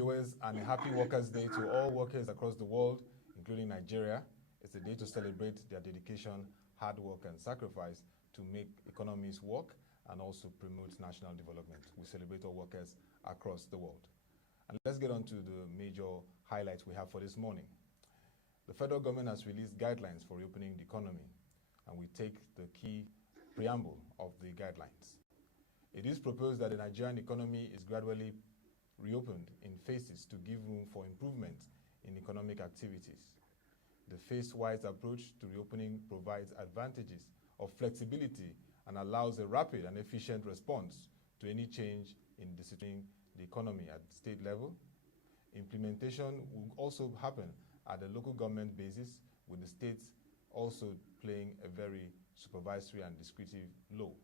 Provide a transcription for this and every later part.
viewers, and a happy Workers' Day to all workers across the world, including Nigeria. It's a day to celebrate their dedication, hard work, and sacrifice to make economies work and also promote national development. We celebrate all workers across the world. And let's get on to the major highlights we have for this morning. The federal government has released guidelines for reopening the economy, and we take the key preamble of the guidelines. It is proposed that the Nigerian economy is gradually reopened in phases to give room for improvement in economic activities. The phase-wise approach to reopening provides advantages of flexibility and allows a rapid and efficient response to any change in the economy at state level. Implementation will also happen at the local government basis, with the states also playing a very supervisory and descriptive role.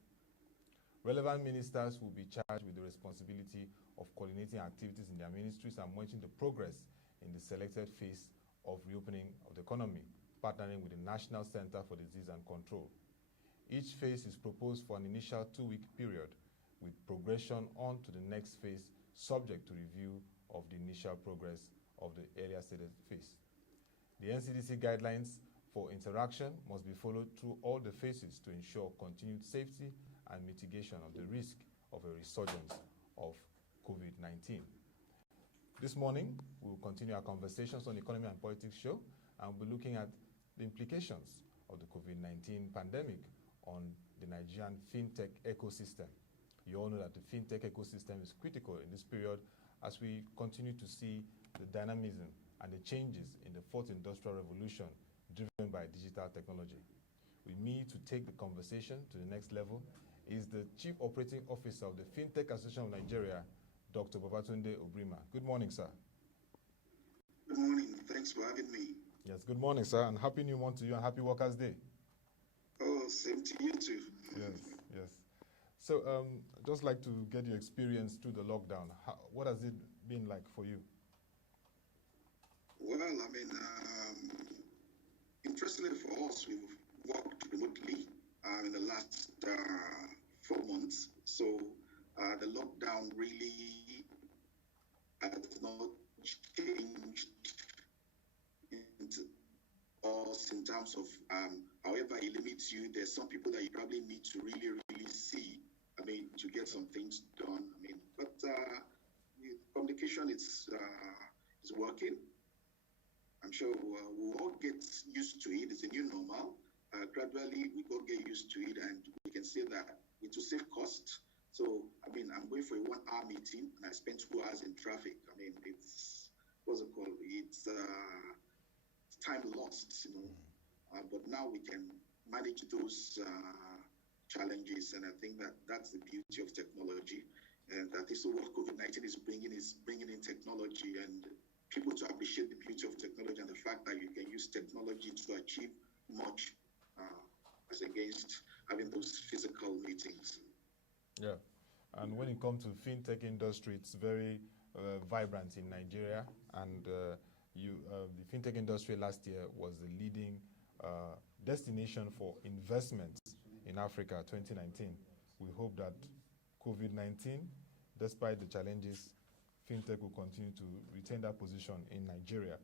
Relevant ministers will be charged with the responsibility of coordinating activities in their ministries and monitoring the progress in the selected phase of reopening of the economy, partnering with the National Center for Disease and Control. Each phase is proposed for an initial 2-week period, with progression on to the next phase, subject to review of the initial progress of the earlier stated phase. The NCDC guidelines for interaction must be followed through all the phases to ensure continued safety and mitigation of the risk of a resurgence of COVID-19. This morning, we will continue our conversations on the Economy and Politics show, and we'll be looking at the implications of the COVID-19 pandemic on the Nigerian fintech ecosystem. You all know that the fintech ecosystem is critical in this period as we continue to see the dynamism and the changes in the fourth industrial revolution driven by digital technology. With me to take the conversation to the next level is the Chief Operating Officer of the Fintech Association of Nigeria, Dr. Babatunde Obrimah. Good morning, sir. Good morning. Thanks for having me. Yes, good morning, sir, and happy new month to you and happy Workers' Day. Oh, same to you too. Yes. So, I'd just like to get your experience through the lockdown. What has it been like for you? Well, interestingly for us, we've worked remotely in the last 4 months. So the lockdown really has not changed us in terms of however it limits you. There's some people that you probably need to really see, to get some things done. But communication is working. I'm sure we'll all get used to it. It's a new normal. Gradually, we all get used to it, and we can say that it will save cost. So, I'm going for a 1-hour meeting, and I spent 2 hours in traffic. It's, It's time lost, But now we can manage those challenges, and I think that that's the beauty of technology. And that is what COVID-19 is bringing in technology, and people to appreciate the beauty of technology and the fact that you can use technology to achieve much as against having those physical meetings. Yeah, and when it comes to fintech industry, it's very vibrant in Nigeria, and the fintech industry last year was the leading destination for investment in Africa 2019. We hope that COVID-19, despite the challenges, fintech will continue to retain that position in Nigeria.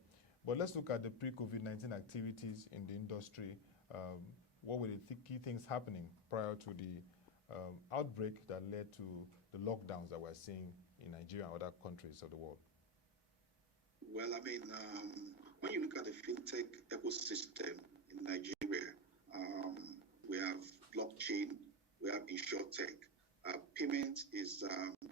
But let's look at the pre-COVID-19 activities in the industry. What were the key things happening prior to the outbreak that led to the lockdowns that we're seeing in Nigeria and other countries of the world? Well, when you look at the fintech ecosystem in Nigeria, we have blockchain, we have insurtech. Payment is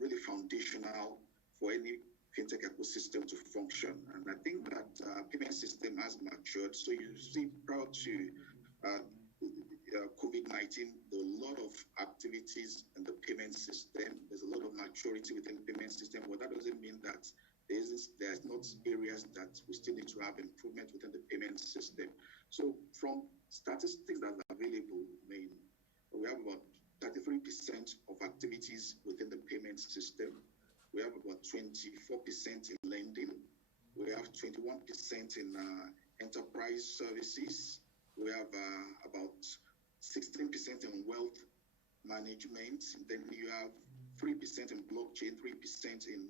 really foundational for any fintech ecosystem to function. And I think that payment system has matured. So you see prior to COVID-19, there are a lot of activities in the payment system. There's a lot of maturity within the payment system, but that doesn't mean that there's not areas that we still need to have improvement within the payment system. So from statistics that are available, we have about 33% of activities within the payment system. We have about 24% in lending. We have 21% in enterprise services. We have about 16% in wealth management. And then you have 3% in blockchain, 3% in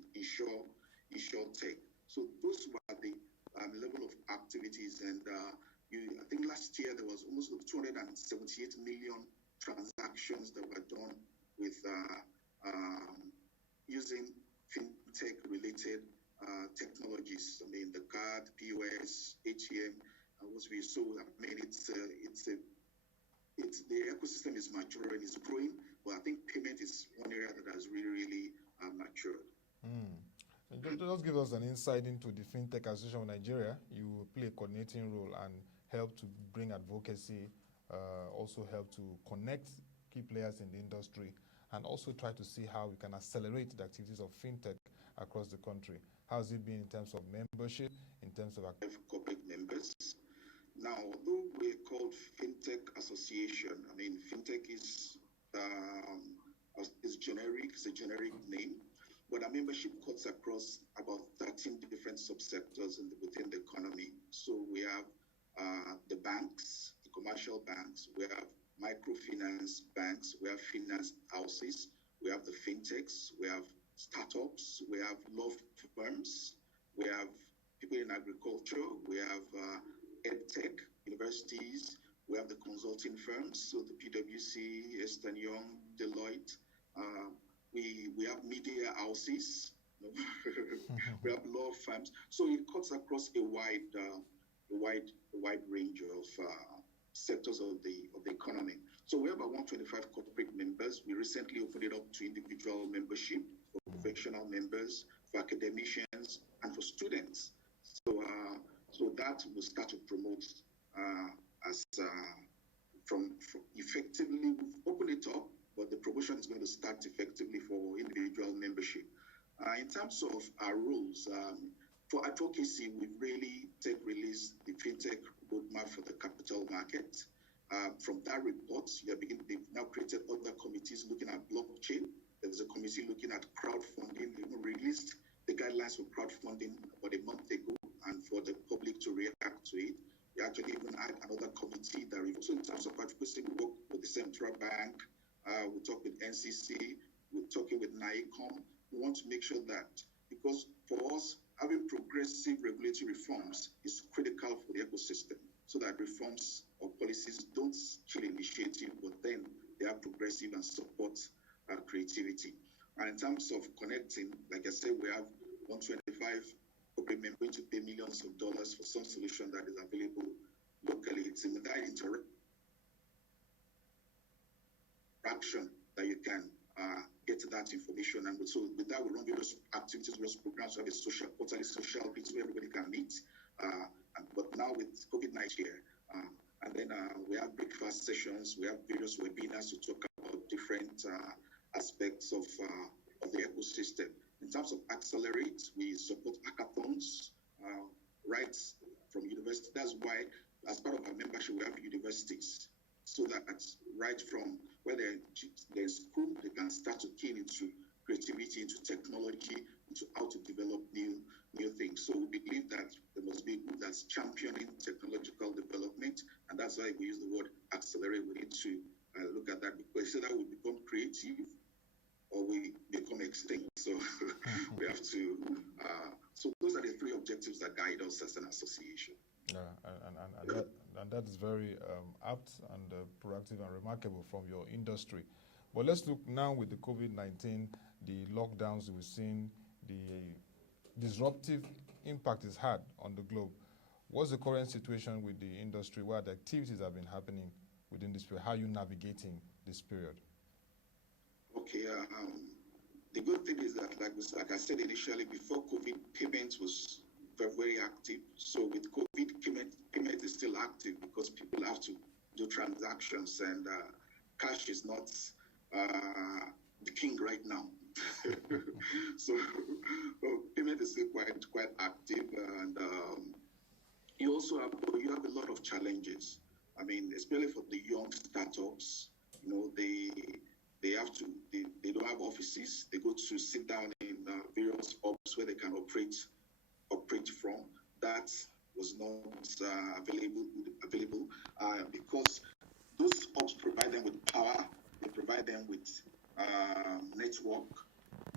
Healthtech. So those were the level of activities. And I think last year there was almost 278 million transactions that were done with using fintech-related technologies. I mean, the card, POS, ATM, what we saw. I mean, it's the ecosystem is maturing, it's growing, but I think payment is one area that has really matured. Just give us an insight into the Fintech Association of Nigeria. You play a coordinating role and help to bring advocacy, also help to connect key players in the industry, and also try to see how we can accelerate the activities of fintech across the country. How has it been in terms of membership, in terms of corporate members? Now, although we're called Fintech Association, I mean, fintech is generic, it's a generic name, but our membership cuts across about 13 different subsectors within the economy. So we have the banks, the commercial banks, we have microfinance banks, we have finance houses, we have the fintechs, we have startups, we have law firms, we have people in agriculture, we have Edtech, universities, we have the consulting firms, so the PwC, Ernst & Young, Deloitte, we have media houses, we have law firms, so it cuts across a wide range of sectors of the economy. So we have about 125 corporate members. We recently opened it up to individual membership for professional members, for academicians, and for students. So that will start to promote from effectively. We've opened it up, but the promotion is going to start effectively for individual membership. In terms of our rules, for advocacy, we've really released the Fintech Roadmap for the capital market. From that report, they've now created other committees looking at blockchain. There's a committee looking at crowdfunding. They released the guidelines for crowdfunding about a month ago, and for the public to react to it. We actually even had another committee that also in terms of advocacy, we work with the Central Bank, we talk with NCC, we're talking with NICOM. We want to make sure that, because for us, having progressive regulatory reforms is critical for the ecosystem, so that reforms or policies don't kill initiative, but then they are progressive and support creativity. And in terms of connecting, like I said, we have 125 corporate members going to pay millions of dollars for some solution that is available locally. It's in that interaction that you can get that information. And so with that, we run various activities, various programs. We have a quarterly social meeting where everybody can meet. But now with COVID-19 here, and then we have breakfast sessions, we have various webinars to talk about different aspects of the ecosystem. In terms of accelerate, we support hackathons right from university. That's why, as part of our membership, we have universities, so that right from where they're in school, they can start to key into creativity, into technology, into how to develop new things. So we believe that there must be a group that's championing technological development, and that's why we use the word accelerate. We need to look at that, because so that we become creative or we become extinct. So we have to, so those are the three objectives that guide us as an association. Yeah, and that is very apt and proactive and remarkable from your industry. But let's look now with the COVID-19, the lockdowns we've seen, the disruptive impact it's had on the globe. What's the current situation with the industry? What the activities have been happening within this period? How are you navigating this period? Okay, the good thing is that, like I said initially, before COVID, payment was very, very active. So with COVID, payment is still active because people have to do transactions, and cash is not the king right now. So payment is still quite active, and you have a lot of challenges. I mean, especially for the young startups, they don't have offices. They go to sit down in various hubs where they can operate from. That was not available because those hubs provide them with power. They provide them with network.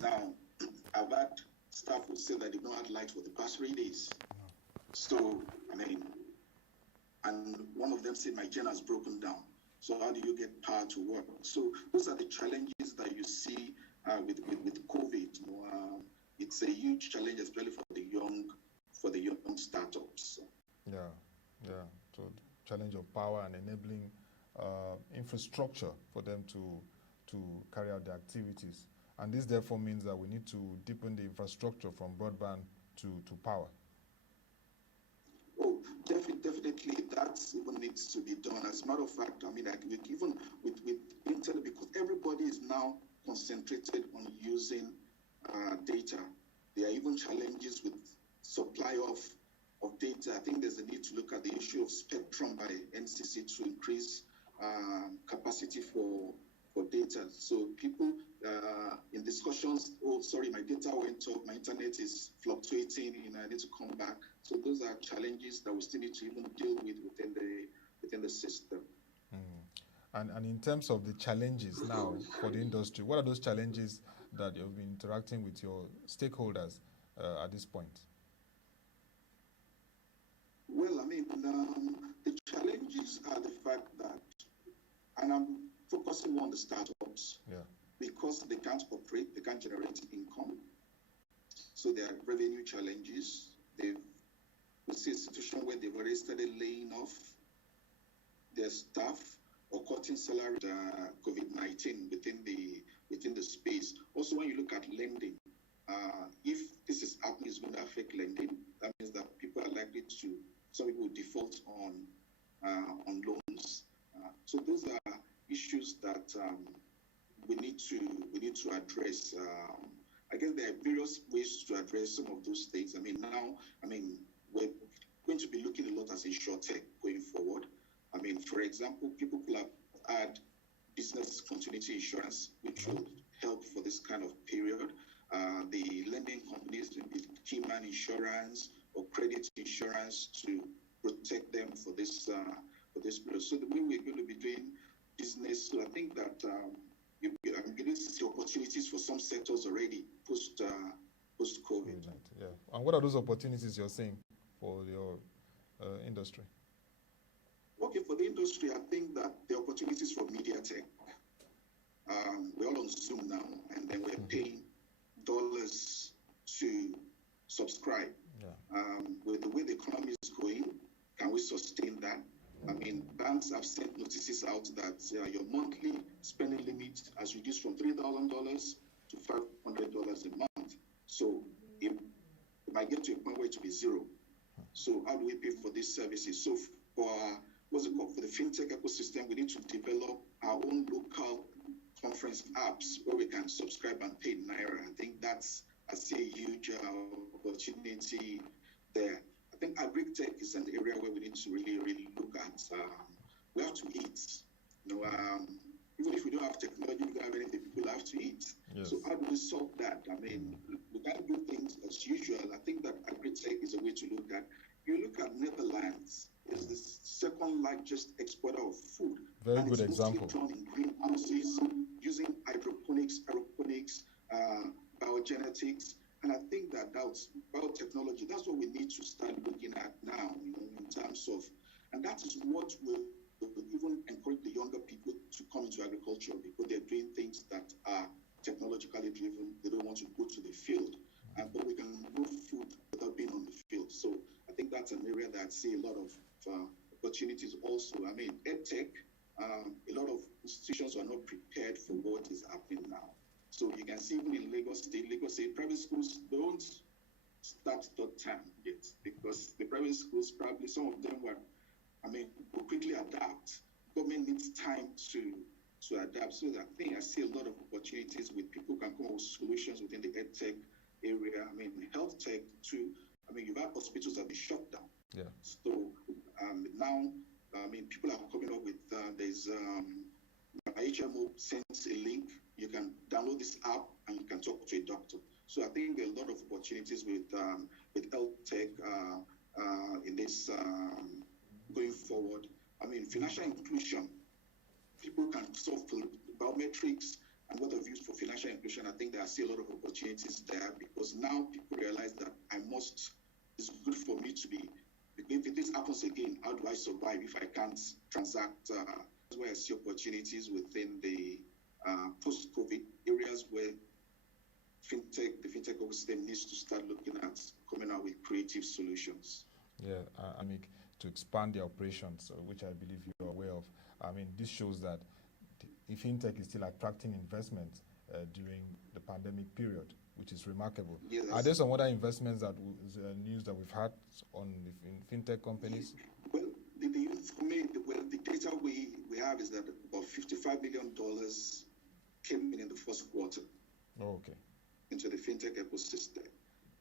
Now, I've had staff will say that they've not had light for the past 3 days. So, and one of them said, my gen has broken down. So how do you get power to work? So those are the challenges that you see with COVID. It's a huge challenge, especially for the young startups. Yeah. So challenge of power and enabling infrastructure for them to carry out their activities. And this therefore means that we need to deepen the infrastructure from broadband to power. Oh, definitely that even needs to be done. As a matter of fact, even with internet, because everybody is now concentrated on using data. There are even challenges with supply of data. I think there's a need to look at the issue of spectrum by NCC to increase capacity for data. So people in discussions, oh, sorry, my data went off, my internet is fluctuating, I need to come back. So those are challenges that we still need to even deal with within the system. And in terms of the challenges now for the industry, what are those challenges that you've been interacting with your stakeholders at this point? Well, the challenges are the fact that, and I'm focusing more on the startups, because they can't operate, they can't generate income. So there are revenue challenges. We see a situation where they've already started laying off their staff or cutting salary. COVID-19 within the space. Also, when you look at lending, if this is happening, it's going to affect lending. That means that some people will default on loans. So those are issues that we need to address. I guess there are various ways to address some of those things. We're going to be looking a lot as Healthtech going forward. For example, people could have had business continuity insurance, which will help for this kind of period. The lending companies will be keyman insurance or credit insurance to protect them for this period. So the way we're going to be doing business, so I think that I'm beginning to see opportunities for some sectors already post-COVID. Yeah. And what are those opportunities you're seeing for your industry? Okay, for the industry, I think that the opportunities for media tech. We're all on Zoom now, and then we're paying dollars to subscribe. With the way the economy is going, can we sustain that? Banks have sent notices out that your monthly spending limit has reduced from $3,000 to $500 a month. So it might get to a point where it will be zero. So how do we pay for these services? So for the fintech ecosystem, we need to develop our own local conference apps where we can subscribe and pay Naira. I think I see a huge opportunity there. I think agritech is an area where we need to really, really look at. We have to eat. Even if we don't have technology, we don't have anything, people have to eat. Yes. So how do we solve that? We can't do things as usual. I think that agritech is a way to look at. You look at Netherlands, it's the second largest exporter of food. Very good example. It's mostly done in greenhouses, using hydroponics, biogenetics. And I think that that's biotechnology. That's what we need to start looking at now, in terms of, and that is what will even encourage the younger people to come into agriculture, because they're doing things that are technologically driven. They don't want to go to the field, but we can grow food without being on the field. So I think that's an area that I see a lot of opportunities also. Edtech, a lot of institutions are not prepared for what is happening now. So you can see even in Lagos State, private schools don't start third term yet, because the private schools, probably some of them will quickly adapt. Government needs time to adapt. So I see a lot of opportunities with people can come up with solutions within the Edtech area. Healthtech too. You've had hospitals that have been shut down. Yeah. So now, people are coming up with, there's HMO sends a link. You can download this app and you can talk to a doctor. So I think there are a lot of opportunities with Healthtech in this going forward. Financial inclusion. People can solve biometrics and what of views for financial inclusion, I think there are still a lot of opportunities there, because now people realize that it's good for me to be, if this happens again, how do I survive if I can't transact? That's where I see opportunities within the post-COVID areas where the fintech ecosystem needs to start looking at coming out with creative solutions. Yeah, I mean, to expand their operations, which I believe you're aware of. I mean, this shows that the fintech is still attracting investment during the pandemic period, which is remarkable. Yes. Are there some other investments that news that we've had in fintech companies? Well, the data we have is that about $55 million came in the first quarter. Oh, okay. Into the fintech ecosystem.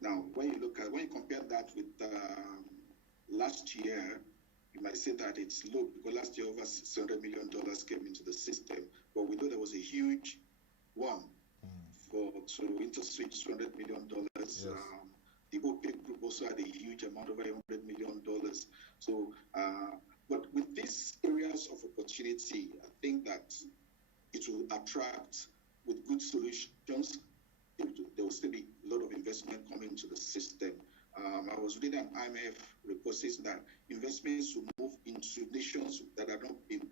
Now, when you compare that with last year, you might say that it's low, because last year over $600 million came into the system. But we know there was a huge one to interswitch $200 million. Yes. The OPEC group also had a huge amount, over $100 million. So, but with these areas of opportunity, I think that it will attract, with good solutions, there will still be a lot of investment coming into the system. I was reading an IMF report saying that investments will move into nations that have not been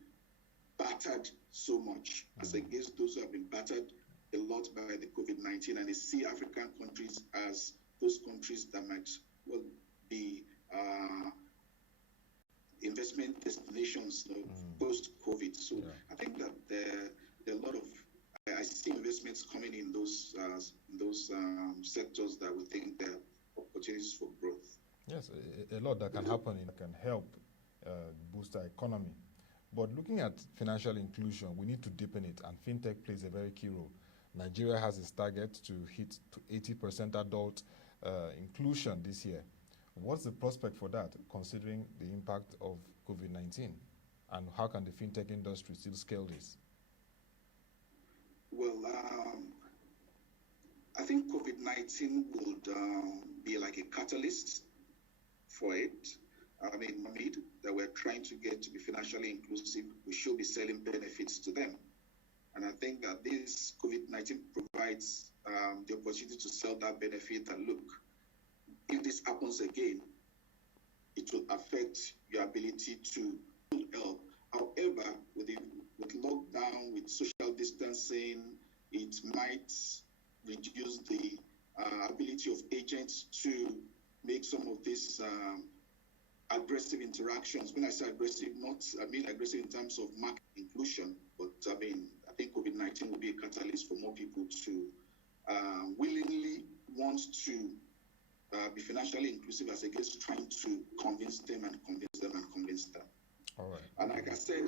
battered so much, as against those who have been battered a lot by the COVID-19, and they see African countries as those countries that might be investment destinations post-COVID. So I think that there are a lot of, I see investments coming in those sectors that we think there are opportunities for growth. Yes, a lot that can happen can help boost our economy. But looking at financial inclusion, we need to deepen it, and fintech plays a very key role. Nigeria has its target to hit 80% adult inclusion this year. What's the prospect for that, considering the impact of COVID-19? And how can the fintech industry still scale this? Well, I think COVID-19 would be like a catalyst for it. I mean, that we're trying to get to be financially inclusive, we should be selling benefits to them. And I think that this COVID-19 provides the opportunity to sell that benefit, and look, if this happens again, it will affect your ability to help. However, with lockdown, with social distancing, it might reduce the ability of agents to make some of these aggressive interactions. When I say aggressive, I mean aggressive in terms of market inclusion, but I think COVID-19 will be a catalyst for more people to willingly want to be financially inclusive, as against trying to convince them. All right. And like I said,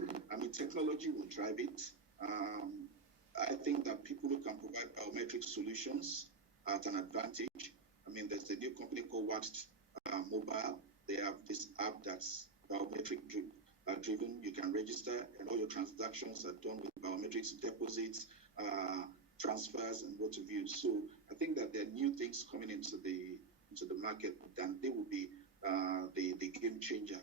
technology will drive it. I think that people who can provide biometric solutions are at an advantage. There's a new company called Wax Mobile. They have this app that's biometric driven. You can register, and all your transactions are done with biometrics, deposits, transfers, and what have you. So I think that there are new things coming into the market, and they will be the game changer.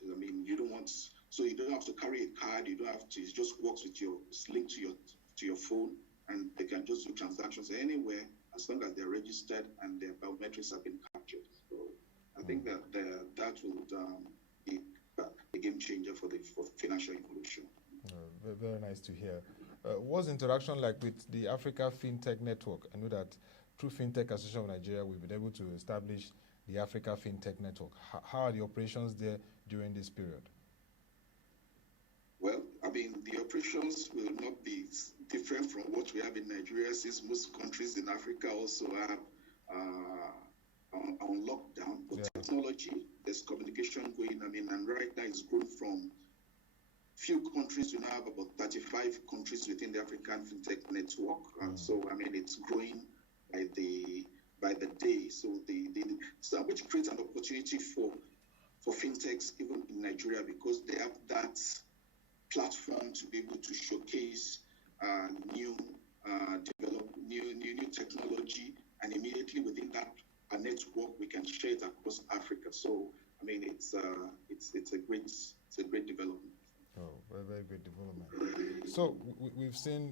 You don't have to carry a card. You don't have to. It just works with it's linked to your phone, and they can just do transactions anywhere as long as they're registered and their biometrics have been captured. So I think that will be a game changer for financial inclusion. Very nice to hear. What's interaction like with the Africa Fintech Network? I know that through Fintech Association of Nigeria, we've been able to establish the Africa Fintech Network. How are the operations there during this period? Well, the operations will not be different from what we have in Nigeria, since most countries in Africa also are on lockdown. But technology, there's communication going. And right now it's grown from few countries. We now have about 35 countries within the African Fintech Network. So it's growing by the day. So which creates an opportunity for fintechs even in Nigeria, because they have that platform to be able to showcase new technology, and immediately within that network we can share it across Africa. So it's a great development. Oh, very, very great development. So we've seen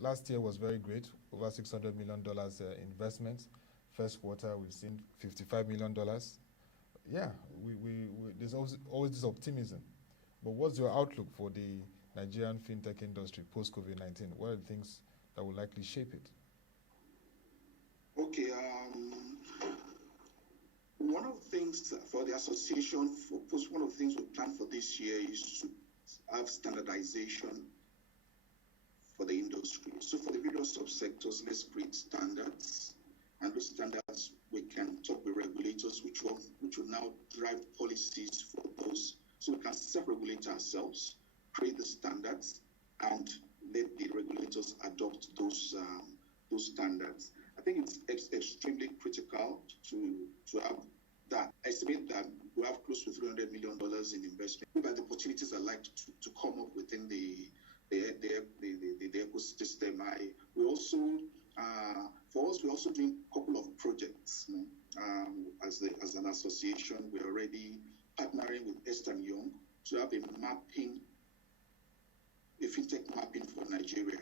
last year was very great, over $600 million investments. First quarter, we've seen $55 million. Yeah, there's always this optimism. But what's your outlook for the Nigerian fintech industry post-COVID-19? What are the things that will likely shape it? Okay, one of the things for the association, one of the things we plan for this year is to have standardization for the industry. So for the various subsectors, let's create standards, and those standards we can talk with regulators, which will now drive policies for those. So we can self-regulate ourselves, create the standards, and let the regulators adopt those standards. I think it's extremely critical to have that. I estimate that we have close to $300 million in investment. Look at the opportunities I'd like to come up within the ecosystem. We're also doing a couple of projects. As an association, we're already partnering with Ernst & Young to have a fintech mapping for Nigeria.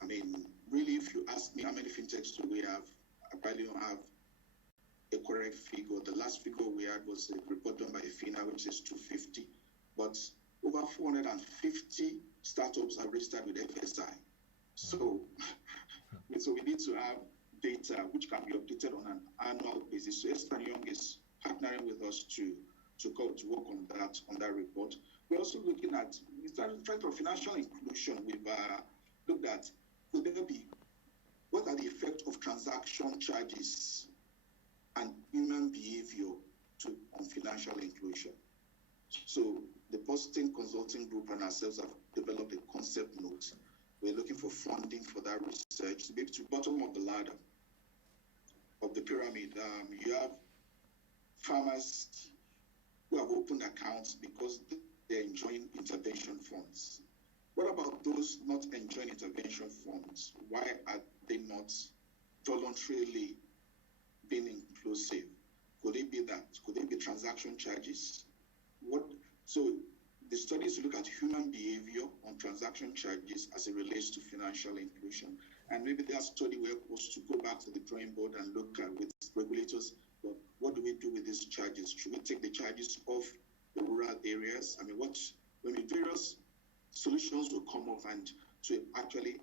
I mean, really, if you ask me how many fintechs do we have, I probably don't have a correct figure. The last figure we had was a report done by FINA, which is 250. But over 450 startups are registered with FSI. So we need to have data which can be updated on an annual basis. So Ernst & Young is partnering with us to work on that report. We're also looking at trying for financial inclusion. We've looked at what are the effects of transaction charges and human behavior on financial inclusion. So the Boston Consulting Group and ourselves have developed a concept note. We're looking for funding for that research to be to the bottom of the ladder of the pyramid. You have farmers who have opened accounts because they're enjoying intervention funds. What about those not enjoying intervention funds? Why are they not voluntarily being inclusive? Could it be that? Could it be transaction charges? So the studies look at human behavior on transaction charges as it relates to financial inclusion. And maybe that study will help us to go back to the drawing board and look at with regulators, what do we do with these charges? Should we take the charges off the rural areas? I mean, various solutions will come up and to actually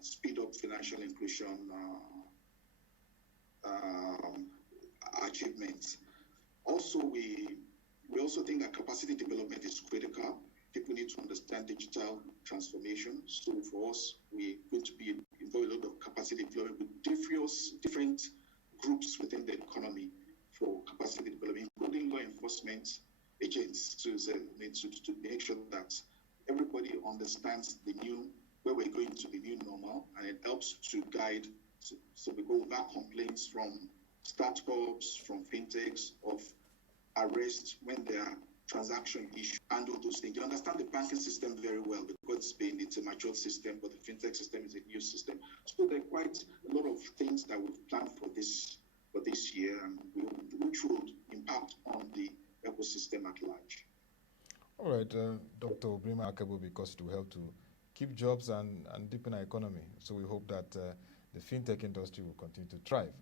speed up financial inclusion achievements. Also, we also think that capacity development is critical. People need to understand digital transformation. So for us, we're going to be involved in a lot of capacity development with different groups within the economy for capacity development, including law enforcement agents to make sure that everybody understands where we're going to the new normal, and it helps to guide. So we go back complaints from startups, from fintechs of arrest when there are transaction issues and all those things. You understand the banking system very well because it's a mature system, but the fintech system is a new system. So there are quite a lot of things that we've planned for this year, and which would impact on the ecosystem at large. All right, Dr. Obrimah Akebo, because it will help to keep jobs and deepen our economy. So we hope that the fintech industry will continue to thrive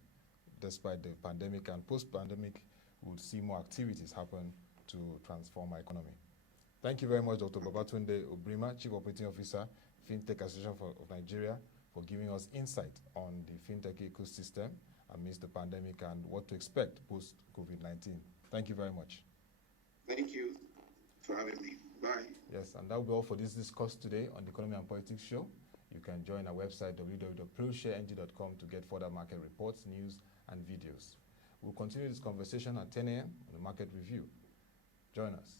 despite the pandemic, and post-pandemic we'll see more activities happen to transform our economy. Thank you very much, Dr. Babatunde Obrimah, Chief Operating Officer, Fintech Association of Nigeria, for giving us insight on the fintech ecosystem amidst the pandemic and what to expect post-COVID-19. Thank you very much. Thank you for having me. Bye. Yes, and that will be all for this discourse today on the Economy and Politics Show. You can join our website, www.plushareng.com, to get further market reports, news, and videos. We'll continue this conversation at 10 a.m. on the Market Review. Join us.